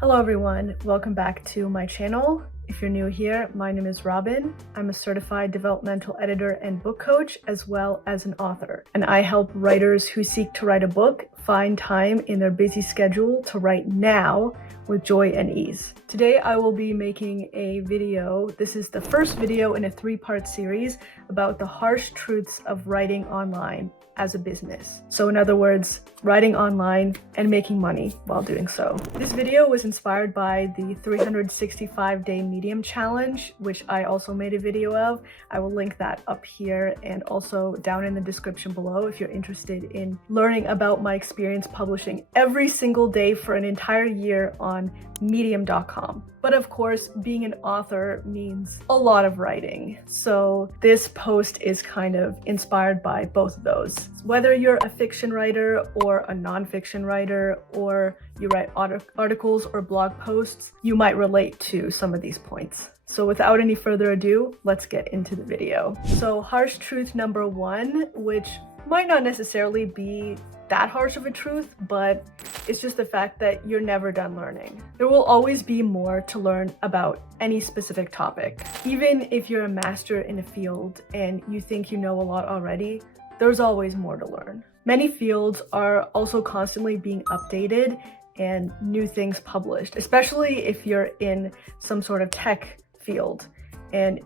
Hello everyone, welcome back to my channel. If you're new here, my name is Robin. I'm a certified developmental editor and book coach, as well as an author. And I help writers who seek to write a book find time in their busy schedule to write now with joy and ease. Today I will be making a video. This is the first video in a three-part series about the harsh truths of writing online as a business. So in other words, writing online and making money while doing so. This video was inspired by the 365-day Medium challenge, which I also made a video of. I will link that up here and also down in the description below if you're interested in learning about my experience publishing every single day for an entire year on medium.com. But of course, being an author means a lot of writing. So this post is kind of inspired by both of those. Whether you're a fiction writer or a nonfiction writer, or you write articles or blog posts, you might relate to some of these points. So without any further ado, let's get into the video. So harsh truth number one, which might not necessarily be that harsh of a truth, but it's just the fact that you're never done learning. There will always be more to learn about any specific topic. Even if you're a master in a field and you think you know a lot already, there's always more to learn. Many fields are also constantly being updated and new things published, especially if you're in some sort of tech field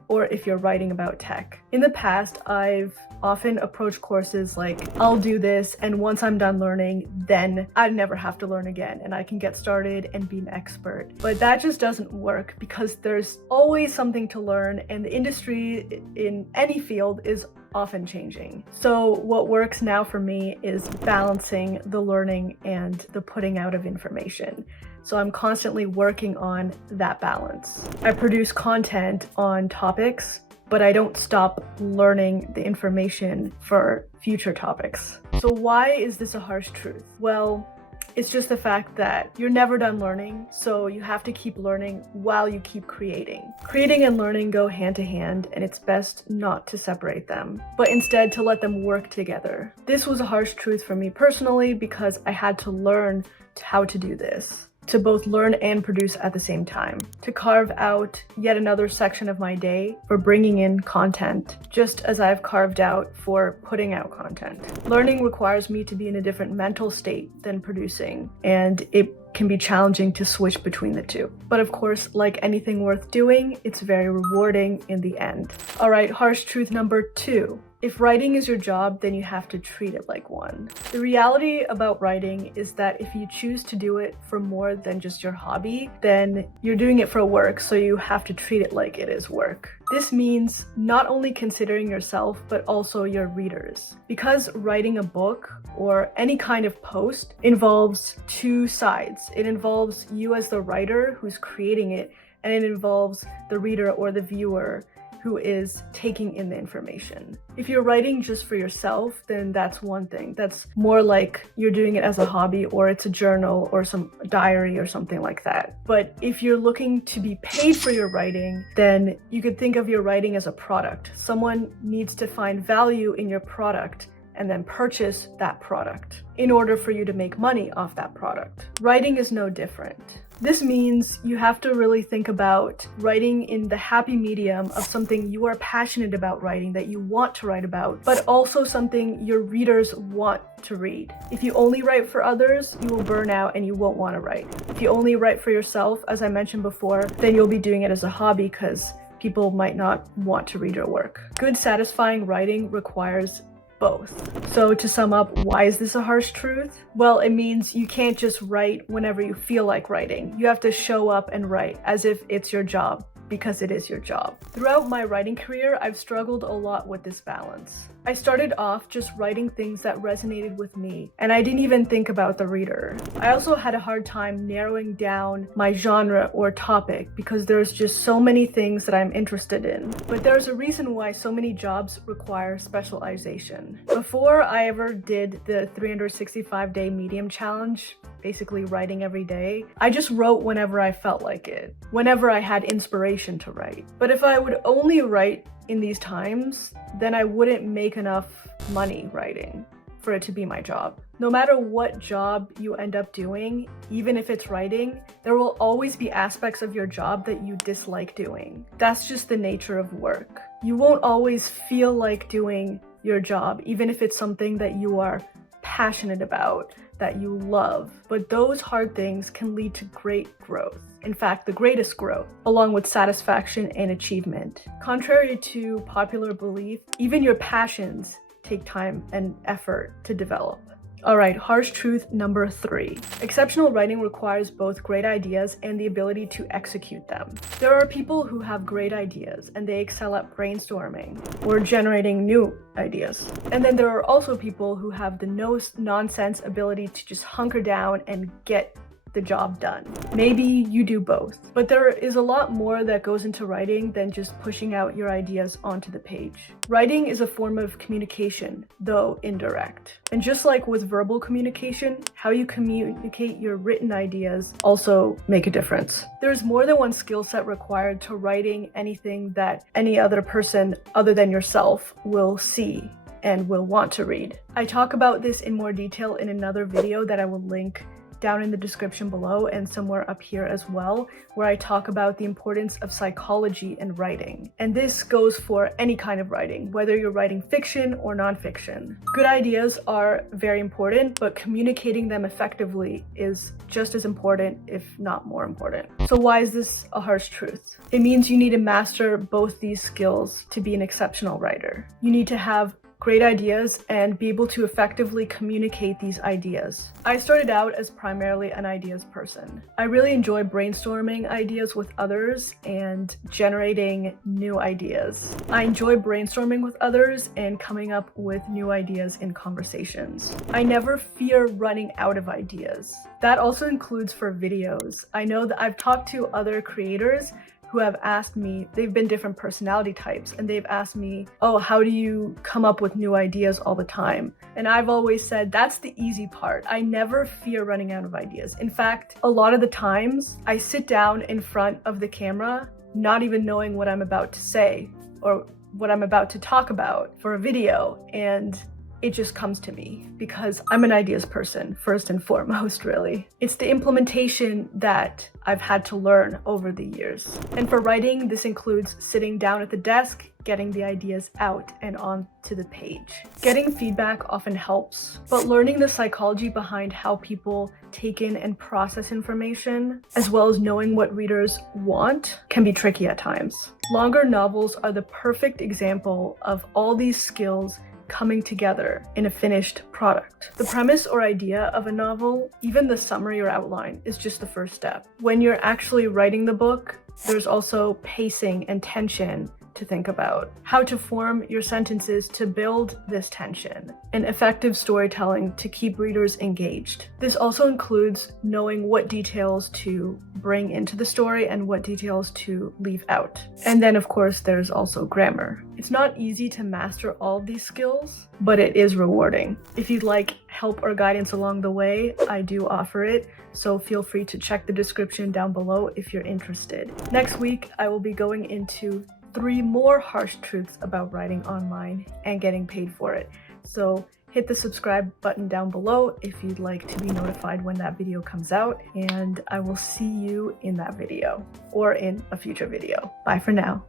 or if you're writing about tech. In the past, I've often approached courses like, I'll do this, and once I'm done learning, then I never have to learn again and I can get started and be an expert. But that just doesn't work because there's always something to learn, and the industry in any field is often changing. So what works now for me is balancing the learning and the putting out of information. So I'm constantly working on that balance. I produce content on topics, but I don't stop learning the information for future topics. So why is this a harsh truth? Well, it's just the fact that you're never done learning, so you have to keep learning while you keep creating. Creating and learning go hand to hand, and it's best not to separate them, but instead to let them work together. This was a harsh truth for me personally because I had to learn how to do this, to both learn and produce at the same time, to carve out yet another section of my day for bringing in content, just as I've carved out for putting out content. Learning requires me to be in a different mental state than producing, and it can be challenging to switch between the two. But of course, like anything worth doing, it's very rewarding in the end. All right, harsh truth number two. If writing is your job, then you have to treat it like one. The reality about writing is that if you choose to do it for more than just your hobby, then you're doing it for work, so you have to treat it like it is work. This means not only considering yourself, but also your readers. Because writing a book or any kind of post involves two sides. It involves you as the writer who's creating it, and it involves the reader or the viewer who is taking in the information. If you're writing just for yourself, then that's one thing. That's more like you're doing it as a hobby, or it's a journal or some diary or something like that. But if you're looking to be paid for your writing, then you could think of your writing as a product. Someone needs to find value in your product and then purchase that product in order for you to make money off that product. Writing is no different. This means you have to really think about writing in the happy medium of something you are passionate about writing, that you want to write about, but also something your readers want to read. If you only write for others, you will burn out and you won't want to write. If you only write for yourself, as I mentioned before, then you'll be doing it as a hobby because people might not want to read your work. Good, satisfying writing requires both. So to sum up, why is this a harsh truth? Well, it means you can't just write whenever you feel like writing. You have to show up and write as if it's your job, because it is your job. Throughout my writing career, I've struggled a lot with this balance. I started off just writing things that resonated with me, and I didn't even think about the reader. I also had a hard time narrowing down my genre or topic because there's just so many things that I'm interested in. But there's a reason why so many jobs require specialization. Before I ever did the 365-day Medium challenge, basically writing every day, I just wrote whenever I felt like it, whenever I had inspiration to write. But if I would only write in these times, then I wouldn't make enough money writing. for it to be my job. No matter what job you end up doing, even if it's writing, there will always be aspects of your job that you dislike doing. That's just the nature of work. You won't always feel like doing your job, even if it's something that you are passionate about, that you love. But those hard things can lead to great growth. In fact, the greatest growth, along with satisfaction and achievement. Contrary to popular belief, even your passions take time and effort to develop. All right, harsh truth number 3. Exceptional writing requires both great ideas and the ability to execute them. There are people who have great ideas and they excel at brainstorming or generating new ideas. And then there are also people who have the no-nonsense ability to just hunker down and get the job done. Maybe you do both, but there is a lot more that goes into writing than just pushing out your ideas onto the page. Writing is a form of communication, though indirect. And just like with verbal communication, how you communicate your written ideas also make a difference. There's more than one skill set required to writing anything that any other person other than yourself will see and will want to read. I talk about this in more detail in another video that I will link down in the description below and somewhere up here as well, where I talk about the importance of psychology in writing. And this goes for any kind of writing, whether you're writing fiction or nonfiction. Good ideas are very important, but communicating them effectively is just as important, if not more important. So why is this a harsh truth? It means you need to master both these skills to be an exceptional writer. You need to have great ideas and be able to effectively communicate these ideas. I started out as primarily an ideas person. I really enjoy brainstorming ideas with others and generating new ideas. I enjoy brainstorming with others and coming up with new ideas in conversations. I never fear running out of ideas. That also includes for videos. I know that I've talked to other creators who have asked me, they've been different personality types, and they've asked me, oh, how do you come up with new ideas all the time? And I've always said, that's the easy part. I never fear running out of ideas. In fact, a lot of the times, I sit down in front of the camera, not even knowing what I'm about to say or what I'm about to talk about for a video, and it just comes to me because I'm an ideas person, first and foremost, really. It's the implementation that I've had to learn over the years. And for writing, this includes sitting down at the desk, getting the ideas out and onto the page. Getting feedback often helps, but learning the psychology behind how people take in and process information, as well as knowing what readers want, can be tricky at times. Longer novels are the perfect example of all these skills coming together in a finished product. The premise or idea of a novel, even the summary or outline, is just the first step. When you're actually writing the book, there's also pacing and tension to think about. How to form your sentences to build this tension, and effective storytelling to keep readers engaged. This also includes knowing what details to bring into the story and what details to leave out. And then of course there's also grammar. It's not easy to master all of these skills, but it is rewarding. If you'd like help or guidance along the way, I do offer it, so feel free to check the description down below if you're interested. Next week, I will be going into 3 more harsh truths about writing online and getting paid for it. So hit the subscribe button down below if you'd like to be notified when that video comes out, and I will see you in that video or in a future video. Bye for now.